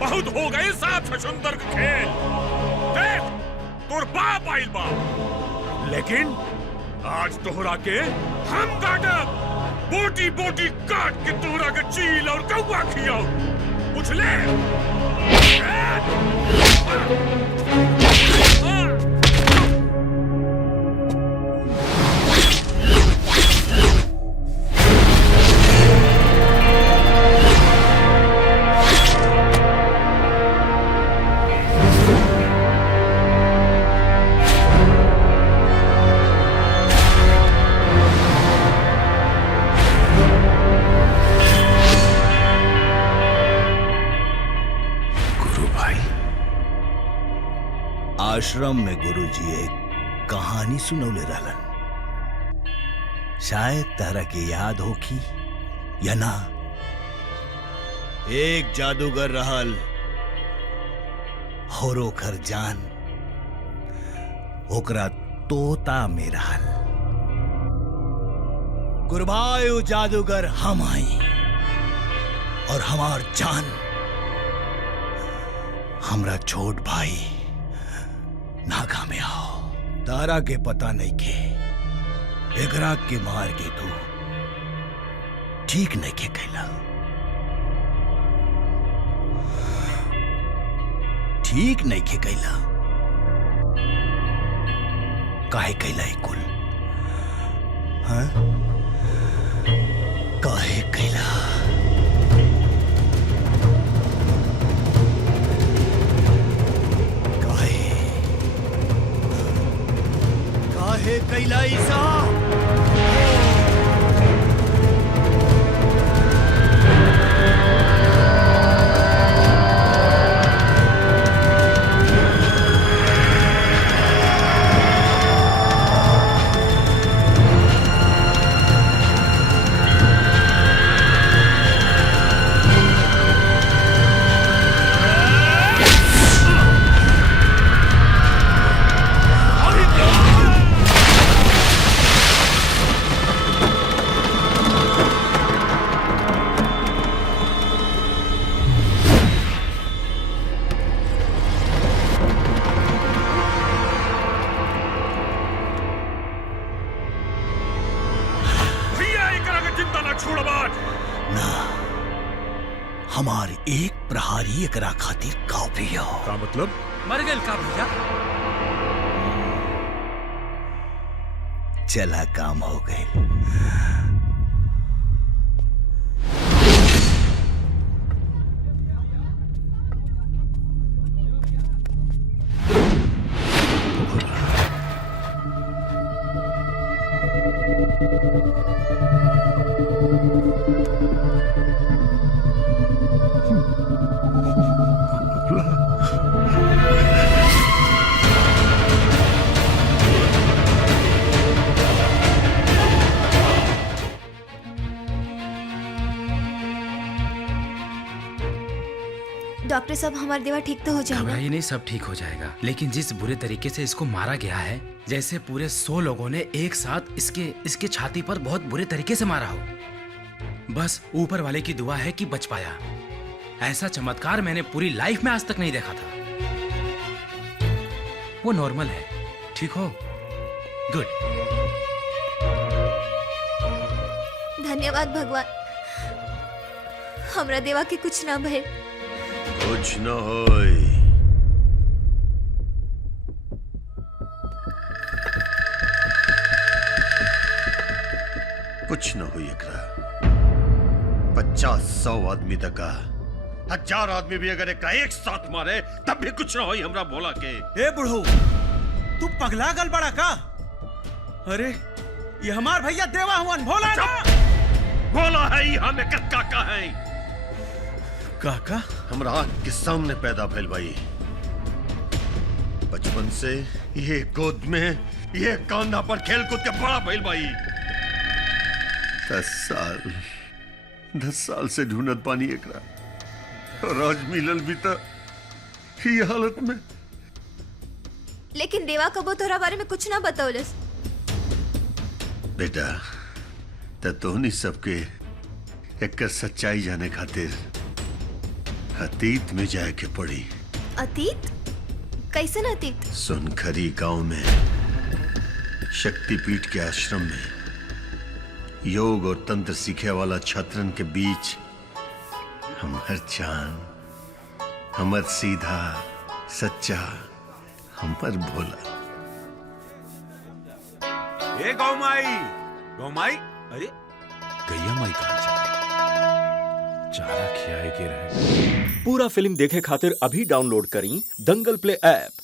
बहुत हो गई साहब छछुंदर के खेल। देख तोर बाप आइल बा, लेकिन आज तोहरा के हम काटब। बोटी बोटी काट के तोहरा के चील और कौवा खियाओ, बुझले? आश्रम में गुरुजी एक कहानी सुनौले रहलन, शायद तारा के याद होखी या ना। एक जादूगर रहल, और ओकर जान ओकरा तोता में रहल। गुरुभाई जादूगर हम आई और हमार जान हमरा छोट भाई नागा में आओ। तारा के पता नहीं के एकरा के मार के तू ठीक नहीं के कैला, ठीक नहीं के कैला। काहे कैला कुल? हाँ? काहे कैला? काहे कैला ईसा? हमार एक प्रहारी एकरा खातिर काफी हो। का मतलब? मर गए का भैया? चला काम हो गए। डॉक्टर साहब हमारा देवा ठीक तो हो जाएगा? घबराइए नहीं, सब ठीक हो जाएगा। लेकिन जिस बुरे तरीके से इसको मारा गया है, जैसे पूरे 100 लोगों ने एक साथ इसके छाती पर बहुत बुरे तरीके से मारा हो। बस ऊपर वाले की दुआ है कि बच पाया। ऐसा चमत्कार मैंने पूरी लाइफ में आज तक नहीं देखा था। वो नॉर्मल है, ठीक हो? गुड। धन्यवाद भगवान, हमरा देवा के कुछ ना भइल। कुछ न होई। कुछ न हुई एकरा। 50-100 आदमी तक का 1000 आदमी भी अगर एक साथ मारे तब भी कुछ न होई हमरा भोला के। ए बुढ़ऊ, तू पगला गल बड़ा का? अरे ये हमार भैया देवा हुआ भोला ना? भोला है यहाँ में काका है। काका हमरा आँख के सामने पैदा भइल भाई। बचपन से ये गोद में ये कांधा पर खेल कूद के बड़ा भइल भाई। 10 साल से ढूंढत पानी एकरा, और आज मिलल भी तो ये हालत में। लेकिन देवा कबो तोहरा बारे में कुछ ना बतौलस। बेटा त तोहनी सबके एक सच्चाई जाने खातिर अतीत में जाए के पड़ी। अतीत? कैसन अतीत? सोनखरी गांव में शक्तिपीठ के आश्रम में योग और तंत्र सीखे वाला छात्रन के बीच हमर जान, हमर सीधा सच्चा, हमर भोला। ए गौमाई, गौमाई, अरे गैया माई कहाँ चल गई? चारा खियाए के रहे। पूरा फिल्म देखे खातिर अभी डाउनलोड करी दंगल प्ले ऐप।